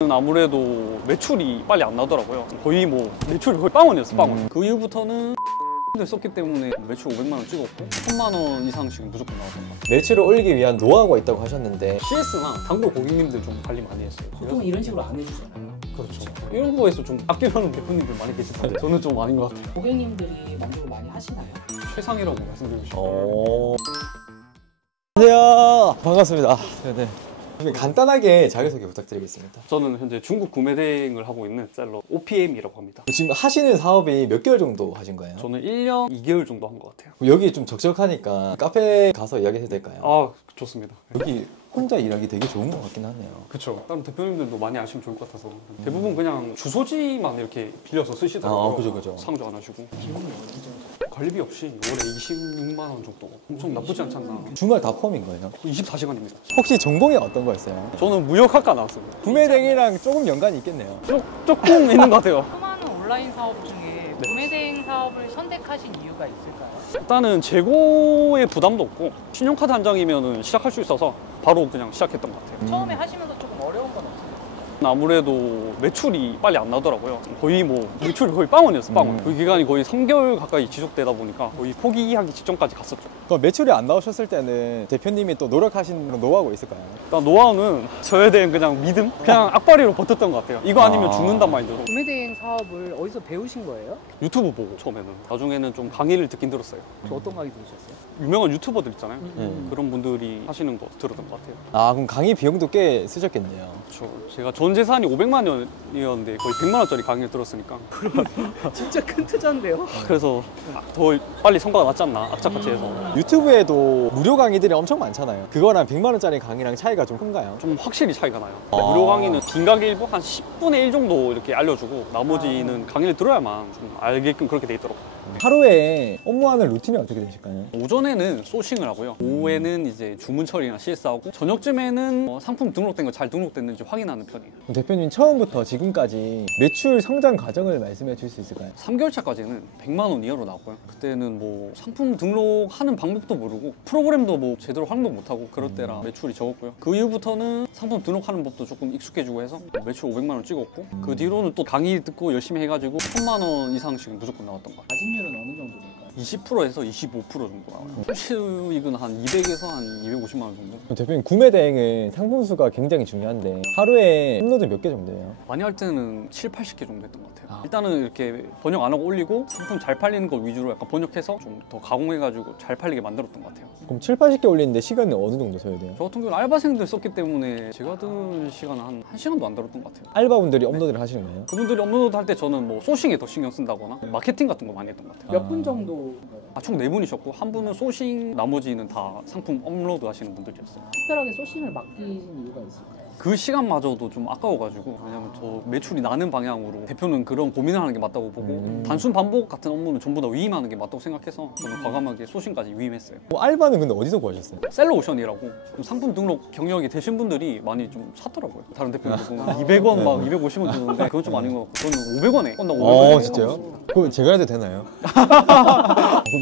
아무래도 매출이 빨리 안 나더라고요. 거의 뭐 매출이 거의 빵원이었어, 빵원. 그 이후부터는 썼기 때문에 매출 500만 원 찍었고 1000만 원 이상씩 무조건 나왔던 것 같아요. 매출을 올리기 위한 노하우가 있다고 하셨는데 CS나 단골 고객님들 좀 관리 많이 했어요. 보통 이런 식으로 안 해주잖아요. 그렇죠. 이런 거에서 좀 아끼려는 대표님들 많이 계시던데 저는 좀 아닌 것 같아요. 고객님들이 만족을 많이 하시나요? 최상이라고 말씀드리고 싶어요. 안녕하세요. 반갑습니다. 네네. 간단하게 자기소개 부탁드리겠습니다. 저는 현재 중국 구매 대행을 하고 있는 셀러 OPM이라고 합니다. 지금 하시는 사업이 몇 개월 정도 하신 거예요? 저는 1년 2개월 정도 한 것 같아요. 여기 좀 적적하니까 카페 가서 이야기해도 될까요? 아, 좋습니다. 여기 혼자 일하기 되게 좋은 것 같긴 하네요. 그렇죠. 다른 대표님들도 많이 아시면 좋을 것 같아서 대부분 그냥 주소지만 이렇게 빌려서 쓰시더라고요. 그죠. 상주 안 하시고. 비용은 어느 정도? 관리비 없이 월에 26만 원 정도. 엄청 나쁘지 않지 않나. 주말 다 포함인 거예요? 24시간입니다. 혹시 전공이 어떤 거였어요? 저는 무역학과 나왔습니다. 구매대행이랑 조금 연관이 있겠네요. 조금 있는 것 같아요. 수많은 온라인 사업 중에 구매대행 사업을 선택하신 이유가 있을까요? 일단은 재고의 부담도 없고 신용카드 한 장이면 시작할 수 있어서 바로 그냥 시작했던 것 같아요. 처음에 하시면서 조금 어려운 건 없어요? 아무래도 매출이 빨리 안 나더라고요. 거의 뭐 매출이 거의 빵원이었어, 빵원. 그 기간이 거의 3개월 가까이 지속되다 보니까 거의 포기하기 직전까지 갔었죠. 그럼 매출이 안 나오셨을 때는 대표님이 또 노력하신 노하우가 있을까요? 일단 노하우는 저에 대한 그냥 믿음? 그냥 악바리로 버텼던 것 같아요. 이거 아니면 죽는단 마인드로. 구매대행 사업을 어디서 배우신 거예요? 유튜브 보고 처음에는. 나중에는 좀 강의를 듣긴 들었어요. 어떤 강의 들으셨어요? 유명한 유튜버들 있잖아요. 그런 분들이 하시는 거 들었던 것 같아요. 아 그럼 강의 비용도 꽤 쓰셨겠네요. 그렇죠. 제가 전 재산이 500만 원이었는데 거의 100만 원짜리 강의를 들었으니까 진짜 큰 투자인데요? 그래서 더 빨리 성과가 났지 않나 악착같이 해서 유튜브에도 무료 강의들이 엄청 많잖아요. 그거랑 100만 원짜리 강의랑 차이가 좀 큰가요? 좀 확실히 차이가 나요. 무료 강의는 빈각 일부 한 10분의 1 정도 이렇게 알려주고 나머지는 강의를 들어야만 좀 알게끔 그렇게 돼 있더라고요. 하루에 업무하는 루틴이 어떻게 되실까요? 오전에는 소싱을 하고요. 오후에는 이제 주문 처리나 CS하고 저녁쯤에는 상품 등록된 거 잘 등록됐는지 확인하는 편이에요. 그럼 대표님 처음부터 지금까지 매출 성장 과정을 말씀해 줄 수 있을까요? 3개월 차까지는 100만 원 이하로 나왔고요. 그때는 뭐 상품 등록하는 방법도 모르고 프로그램도 뭐 제대로 활용 못하고 그럴 때라 매출이 적었고요. 그 이후부터는 상품 등록하는 법도 조금 익숙해지고 해서 매출 500만 원 찍었고 그 뒤로는 또 강의 듣고 열심히 해가지고 1000만 원 이상씩 무조건 나왔던 것 같아요. 마진율은 어느 정도 될까요? 20%에서 25% 정도 나와요. 수익은 한 200에서 한 250만 원 정도. 그럼 대표님 구매 대행은 상품 수가 굉장히 중요한데 하루에 업로드 몇 개 정도예요? 많이 할 때는 7, 80개 정도 했던 것 같아요. 일단은 이렇게 번역 안 하고 올리고 상품 잘 팔리는 거 위주로 약간 번역해서 좀 더 가공해가지고 잘 팔리게 만들었던 것 같아요. 그럼 7, 80개 올리는데 시간은 어느 정도 소요돼요? 저 같은 경우는 알바생들 썼기 때문에 제가 든 시간은 한 1시간도 안 들었던 것 같아요. 알바분들이 업로드를 하시는 거예요? 그분들이 업로드 할 때 저는 뭐 소싱에 더 신경 쓴다거나 마케팅 같은 거 많이 했던 것 같아요. 몇 분 정도? 총 4분이셨고 한 분은 소싱, 나머지는 다 상품 업로드 하시는 분들이었어요. 특별하게 소싱을 맡기신 이유가 있을까요? 그 시간마저도 좀 아까워가지고 왜냐면 저 매출이 나는 방향으로 대표는 그런 고민을 하는 게 맞다고 보고 단순 반복 같은 업무는 전부 다 위임하는 게 맞다고 생각해서 저는 과감하게 소싱까지 위임했어요. 알바는 근데 어디서 구하셨어요? 셀러오션이라고 좀 상품 등록 경력이 되신 분들이 많이 좀 사더라고요. 다른 대표님들 보면 200원 막 250원 주는데 그건 좀 아닌 것 같고 저는 500원에 건당 500원에 진짜요? 그거 제가 해도 되나요?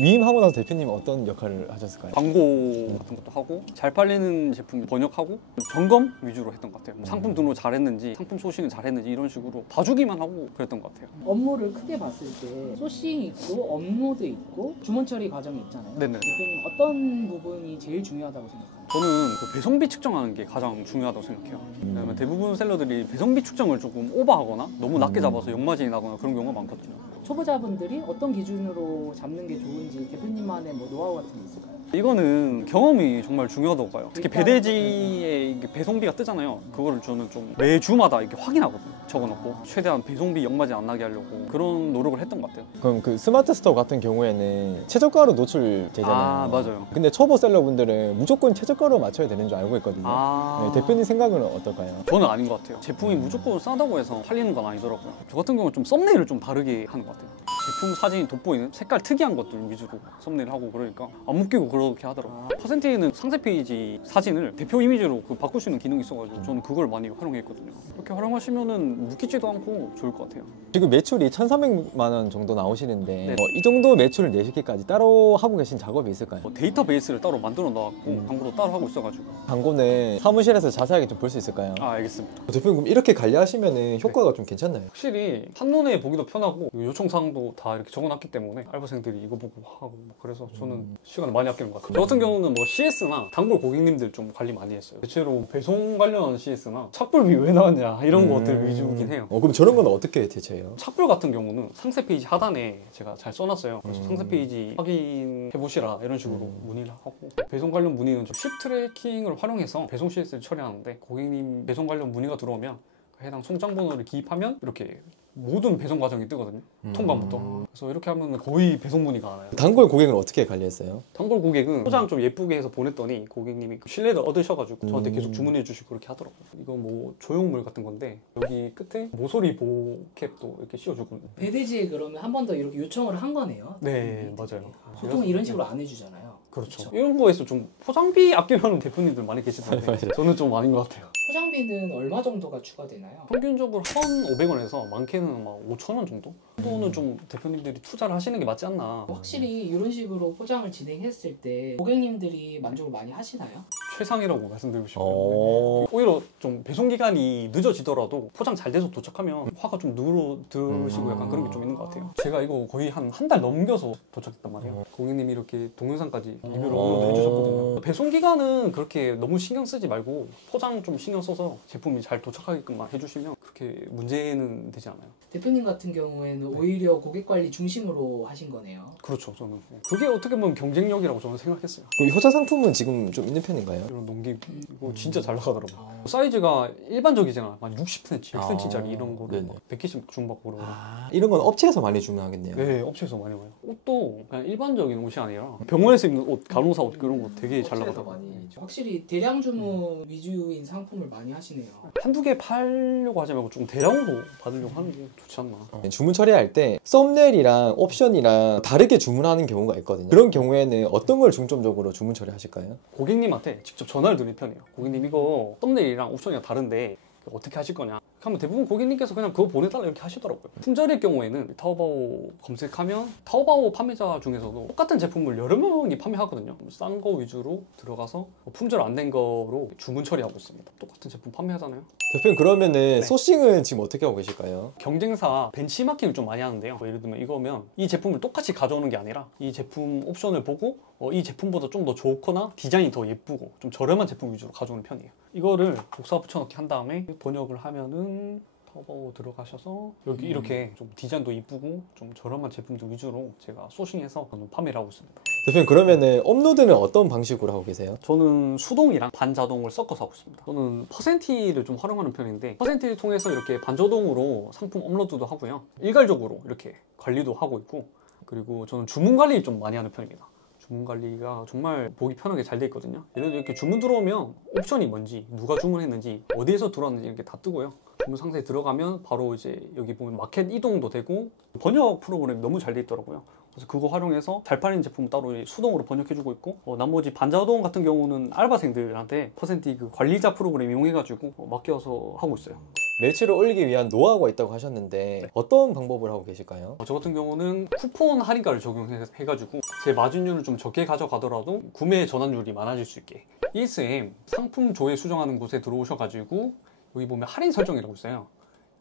위임하고 나서 대표님은 어떤 역할을 하셨을까요? 광고 같은 것도 하고 잘 팔리는 제품 번역하고 점검 위주로 했던 것 같아요. 상품 등록 잘했는지 상품 소싱을 잘했는지 이런 식으로 봐주기만 하고 그랬던 것 같아요. 업무를 크게 봤을 때 소싱 있고 업로드 있고 주문 처리 과정이 있잖아요. 네네. 대표님 어떤 부분이 제일 중요하다고 생각하세요? 저는 그 배송비 측정하는 게 가장 중요하다고 생각해요. 왜냐면 대부분 셀러들이 배송비 측정을 조금 오버하거나 너무 낮게 잡아서 역마진이 나거나 그런 경우가 많거든요. 초보자분들이 어떤 기준으로 잡는 게 좋은지 대표님만의 뭐 노하우 같은 게 있을까요? 이거는 경험이 정말 중요하다고 봐요. 특히 배대지에 이게 배송비가 뜨잖아요. 그거를 저는 좀 매주마다 이렇게 확인하거든요. 적어놓고 최대한 배송비 역마진 안 나게 하려고 그런 노력을 했던 것 같아요. 그럼 그 스마트 스토어 같은 경우에는 최저가로 노출되잖아요. 아, 맞아요. 근데 초보 셀러분들은 무조건 최저가로 맞춰야 되는 줄 알고 있거든요. 아, 네, 대표님 생각은 어떨까요? 저는 아닌 것 같아요. 제품이 무조건 싸다고 해서 팔리는 건 아니더라고요. 저 같은 경우는 좀 썸네일을 좀 다르게 하는 것 같아요. 제품 사진이 돋보이는 색깔 특이한 것들 위주로 썸네일 하고 그러니까 안 묶이고 그렇게 하더라고요. 퍼센테이는 상세 페이지 사진을 대표 이미지로 바꿀 수 있는 기능이 있어가지고 저는 그걸 많이 활용했거든요. 이렇게 활용하시면은 묶이지도 않고 좋을 것 같아요. 지금 매출이 1,300만 원 정도 나오시는데 네. 이 정도 매출을 내시기까지 따로 하고 계신 작업이 있을까요? 데이터베이스를 따로 만들어 놔갖고 광고도 따로 하고 있어가지고. 광고는 사무실에서 자세하게 좀 볼 수 있을까요? 아, 알겠습니다. 대표님 그럼 이렇게 관리하시면 효과가 좀 괜찮나요? 확실히 한눈에 보기도 편하고 요청사항도 다 이렇게 적어놨기 때문에 알바생들이 이거 보고 하고 뭐 그래서 저는 시간을 많이 아끼는 것 같아요. 저 같은 경우는 뭐 CS나 단골 고객님들 좀 관리 많이 했어요. 대체로 배송 관련 CS나 착불비 왜 나왔냐 이런 것들 위주이긴 해요. 그럼 저런 건 어떻게 대체해요? 착불 같은 경우는 상세 페이지 하단에 제가 잘 써놨어요. 그래서 상세 페이지 확인해 보시라 이런 식으로 문의를 하고, 배송 관련 문의는 쉽 트래킹을 활용해서 배송 CS를 처리하는데, 고객님 배송 관련 문의가 들어오면 해당 송장 번호를 기입하면 이렇게 모든 배송 과정이 뜨거든요. 통관부터. 그래서 이렇게 하면 거의 배송 문의가 안 와요. 단골 고객을 어떻게 관리했어요? 단골 고객은 포장 좀 예쁘게 해서 보냈더니 고객님이 신뢰를 얻으셔가지고 저한테 계속 주문해 주시고 그렇게 하더라고요. 이건 뭐 조형물 같은 건데 여기 끝에 모서리 보호캡도 이렇게 씌워주거든요. 배대지에 그러면 한 번 더 이렇게 요청을 한 거네요. 네, 맞아요. 보통 이런 식으로 안 해주잖아요. 그렇죠. 이런 거에서 좀 포장비 아끼려는 대표님들 많이 계시던데 맞아요. 저는 좀 아닌 것 같아요. 포장비는 얼마 정도가 추가되나요? 평균적으로 1,500원에서 많게는 막 5,000원 정도? 그 정도는 좀 대표님들이 투자를 하시는 게 맞지 않나. 확실히 이런 식으로 포장을 진행했을 때 고객님들이 만족을 많이 하시나요? 최상이라고 말씀드리고 싶어요. 어... 오히려 좀 배송 기간이 늦어지더라도 포장 잘 돼서 도착하면 화가 좀 늘어드시고 약간 그런 게 좀 있는 것 같아요. 제가 이거 거의 한 달 넘겨서 도착했단 말이에요. 고객님이 이렇게 동영상까지 리뷰를 업로드 해주셨거든요. 배송 기간은 그렇게 너무 신경 쓰지 말고 포장 좀 신경 써서 제품이 잘 도착하게끔만 해주시면 그렇게 문제는 되지 않아요. 대표님 같은 경우에는 오히려 고객 관리 중심으로 하신 거네요. 그렇죠. 저는 그게 어떻게 보면 경쟁력이라고 저는 생각했어요. 그럼 이 효자 상품은 지금 좀 있는 편인가요? 이런 농기 이거 진짜 잘 나가더라고요. 사이즈가 일반적이잖아. 한 60cm, 100cm짜리 이런 거를 네네. 막 100개씩 주문받고 그러거든요. 이런 건 업체에서 많이 주문하겠네요. 네, 업체에서 많이 와요. 옷도 그냥 일반적인 옷이 아니라 병원에서 입는 옷, 간호사 옷 그런 거 되게 잘 나가더라고요. 확실히 대량 주문 위주인 상품을 많이 하시네요. 한두 개 팔려고 하지 말고 좀 대량으로 받으려고 하는 게 좋지 않나. 주문 처리할 때 썸네일이랑 옵션이랑 다르게 주문하는 경우가 있거든요. 그런 경우에는 어떤 걸 중점적으로 주문 처리하실까요? 고객님한테 직접 전화를 드리는 편이에요. 고객님 이거 썸네일이랑 옵션이랑 다른데 어떻게 하실 거냐 하면 대부분 고객님께서 그냥 그거 보내달라 이렇게 하시더라고요. 품절일 경우에는 타오바오 검색하면 타오바오 판매자 중에서도 똑같은 제품을 여러 명이 판매하거든요. 싼 거 위주로 들어가서 품절 안 된 거로 주문 처리하고 있습니다. 똑같은 제품 판매하잖아요. 대표님 그러면은 소싱은 지금 어떻게 하고 계실까요? 경쟁사 벤치마킹을 좀 많이 하는데요. 예를 들면 이거면 이 제품을 똑같이 가져오는 게 아니라 이 제품 옵션을 보고 이 제품보다 좀 더 좋거나 디자인이 더 예쁘고 좀 저렴한 제품 위주로 가져오는 편이에요. 이거를 복사 붙여넣기 한 다음에 번역을 하면은 타오바오 들어가셔서 여기 이렇게 좀 디자인도 이쁘고 좀 저렴한 제품들 위주로 제가 소싱해서 판매를 하고 있습니다. 대표님 그러면은 업로드는 어떤 방식으로 하고 계세요? 저는 수동이랑 반자동을 섞어서 하고 있습니다. 저는 퍼센티를 좀 활용하는 편인데 퍼센티를 통해서 이렇게 반자동으로 상품 업로드도 하고요. 일괄적으로 이렇게 관리도 하고 있고, 그리고 저는 주문 관리 좀 많이 하는 편입니다. 주문 관리가 정말 보기 편하게 잘 돼 있거든요. 예를 들어 이렇게 주문 들어오면 옵션이 뭔지, 누가 주문했는지, 어디에서 들어왔는지 이렇게 다 뜨고요. 주문 상세에 들어가면 바로 이제 여기 보면 마켓 이동도 되고, 번역 프로그램이 너무 잘 돼 있더라고요. 그래서 그거 활용해서 잘 팔리는 제품 따로 수동으로 번역해주고 있고, 나머지 반자동 같은 경우는 알바생들한테 퍼센티 그 관리자 프로그램 이용해가지고 맡겨서 하고 있어요. 매출을 올리기 위한 노하우가 있다고 하셨는데 어떤 방법을 하고 계실까요? 저 같은 경우는 쿠폰 할인가를 적용해가지고 제 마진율을 좀 적게 가져가더라도 구매 전환율이 많아질 수 있게, ESM 상품 조회 수정하는 곳에 들어오셔가지고 여기 보면 할인 설정이라고 있어요.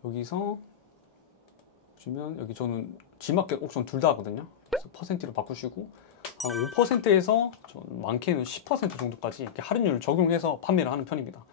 여기서 보시면 여기 저는 G마켓 옵션 둘 다 하거든요. 그래서 퍼센트로 바꾸시고 한 5%에서 많게는 10% 정도까지 이렇게 할인율을 적용해서 판매를 하는 편입니다.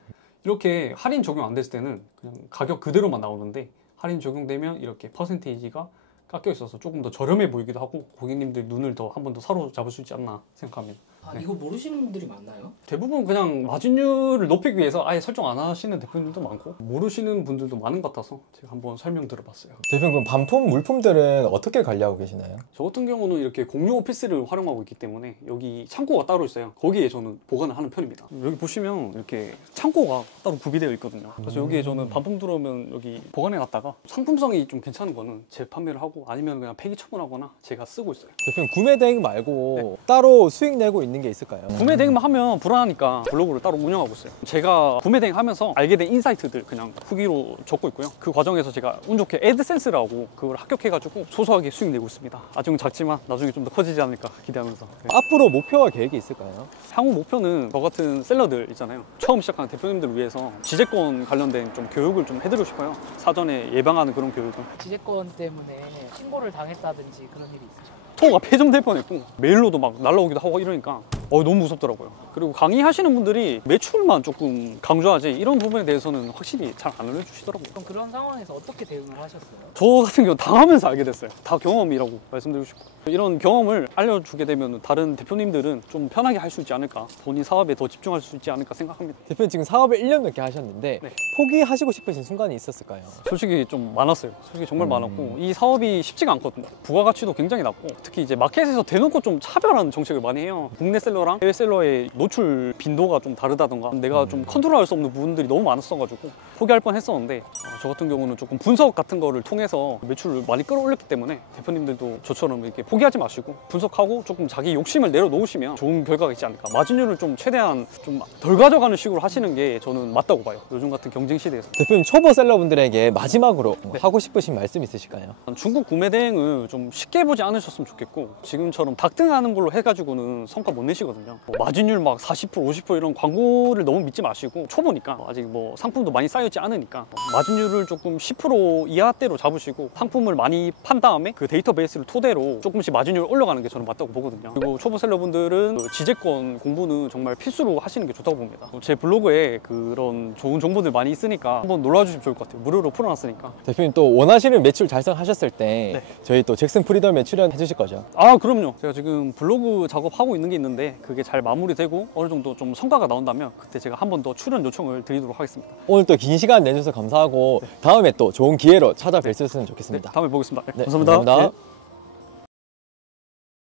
이렇게 할인 적용 안 됐을 때는 그냥 가격 그대로만 나오는데, 할인 적용되면 이렇게 퍼센테이지가 깎여 있어서 조금 더 저렴해 보이기도 하고 고객님들 눈을 더 한 번 더 사로잡을 수 있지 않나 생각합니다. 아, 이거 모르시는 분들이 많나요? 대부분 그냥 마진율을 높이기 위해서 아예 설정 안 하시는 대표님들도 많고 모르시는 분들도 많은 것 같아서 제가 한번 설명드려봤어요. 대표님 그럼 반품 물품들은 어떻게 관리하고 계시나요? 저 같은 경우는 이렇게 공유 오피스를 활용하고 있기 때문에 여기 창고가 따로 있어요. 거기에 저는 보관을 하는 편입니다. 여기 보시면 이렇게 창고가 따로 구비되어 있거든요. 그래서 여기에 저는 반품 들어오면 여기 보관해 놨다가 상품성이 좀 괜찮은 거는 재판매를 하고 아니면 그냥 폐기 처분하거나 제가 쓰고 있어요. 대표님 구매 대행 말고 따로 수익 내고 있는 게 있을까요? 구매 대행만 하면 불안하니까 블로그를 따로 운영하고 있어요. 제가 구매 대행 하면서 알게 된 인사이트들 그냥 후기로 적고 있고요. 그 과정에서 제가 운 좋게 애드센스라고 그걸 합격해가지고 소소하게 수익 내고 있습니다. 아직은 작지만 나중에 좀 더 커지지 않을까 기대하면서. 네. 앞으로 목표와 계획이 있을까요? 향후 목표는 저 같은 셀러들 있잖아요. 처음 시작하는 대표님들을 위해서 지재권 관련된 좀 교육을 좀 해드리고 싶어요. 사전에 예방하는 그런 교육을. 지재권 때문에 신고를 당했다든지 그런 일이 있으셨나요? 토가 폐점될 뻔했고 메일로도 막 날라오기도 하고 이러니까 너무 무섭더라고요. 그리고 강의하시는 분들이 매출만 조금 강조하지 이런 부분에 대해서는 확실히 잘 안 알려주시더라고요. 그럼 그런 상황에서 어떻게 대응을 하셨어요? 저 같은 경우 당하면서 알게 됐어요. 다 경험이라고 말씀드리고 싶고 이런 경험을 알려주게 되면 다른 대표님들은 좀 편하게 할 수 있지 않을까, 본인 사업에 더 집중할 수 있지 않을까 생각합니다. 대표님 지금 사업을 1년 넘게 하셨는데 네. 포기하시고 싶으신 순간이 있었을까요? 솔직히 좀 많았어요. 솔직히 정말 많았고 이 사업이 쉽지가 않거든요. 부가가치도 굉장히 낮고 특히 이제 마켓에서 대놓고 좀 차별하는 정책을 많이 해요. 국내 셀러랑 해외 셀러의 노출 빈도가 좀 다르다던가 내가 좀 컨트롤할 수 없는 부분들이 너무 많았어가지고 포기할 뻔 했었는데 저 같은 경우는 조금 분석 같은 거를 통해서 매출을 많이 끌어올렸기 때문에 대표님들도 저처럼 이렇게 포기하지 마시고 분석하고 조금 자기 욕심을 내려놓으시면 좋은 결과가 있지 않을까. 마진율을 좀 최대한 좀 덜 가져가는 식으로 하시는 게 저는 맞다고 봐요. 요즘 같은 경쟁 시대에서. 대표님 초보 셀러분들에게 마지막으로 하고 싶으신 말씀 있으실까요? 중국 구매 대행을 좀 쉽게 보지 않으셨으면 좋겠고 지금처럼 dak등하는 걸로 해가지고는 성과 못 내시거든요. 마진율 막 40% 50% 이런 광고를 너무 믿지 마시고 초보니까 아직 뭐 상품도 많이 쌓여있지 않으니까 마진율을 조금 10% 이하대로 잡으시고 상품을 많이 판 다음에 그 데이터베이스를 토대로 조금씩 마진율을 올려가는 게 저는 맞다고 보거든요. 그리고 초보 셀러분들은 그 지재권 공부는 정말 필수로 하시는 게 좋다고 봅니다. 제 블로그에 그런 좋은 정보들 많이 있으니까 한번 놀러주시면 좋을 것 같아요. 무료로 풀어놨으니까. 대표님 또 원하시는 매출 달성하셨을 때 네. 저희 또 잭슨 프리덤에 출연해 주실 거죠? 아 그럼요. 제가 지금 블로그 작업하고 있는 게 있는데 그게 잘 마무리되고 어느 정도 좀 성과가 나온다면 그때 제가 한 번 더 출연 요청을 드리도록 하겠습니다. 오늘 또 긴 시간 내주셔서 감사하고 다음에 또 좋은 기회로 찾아뵐 수 있으면 좋겠습니다. 다음에 보겠습니다. 네, 감사합니다. 감사합니다. 네.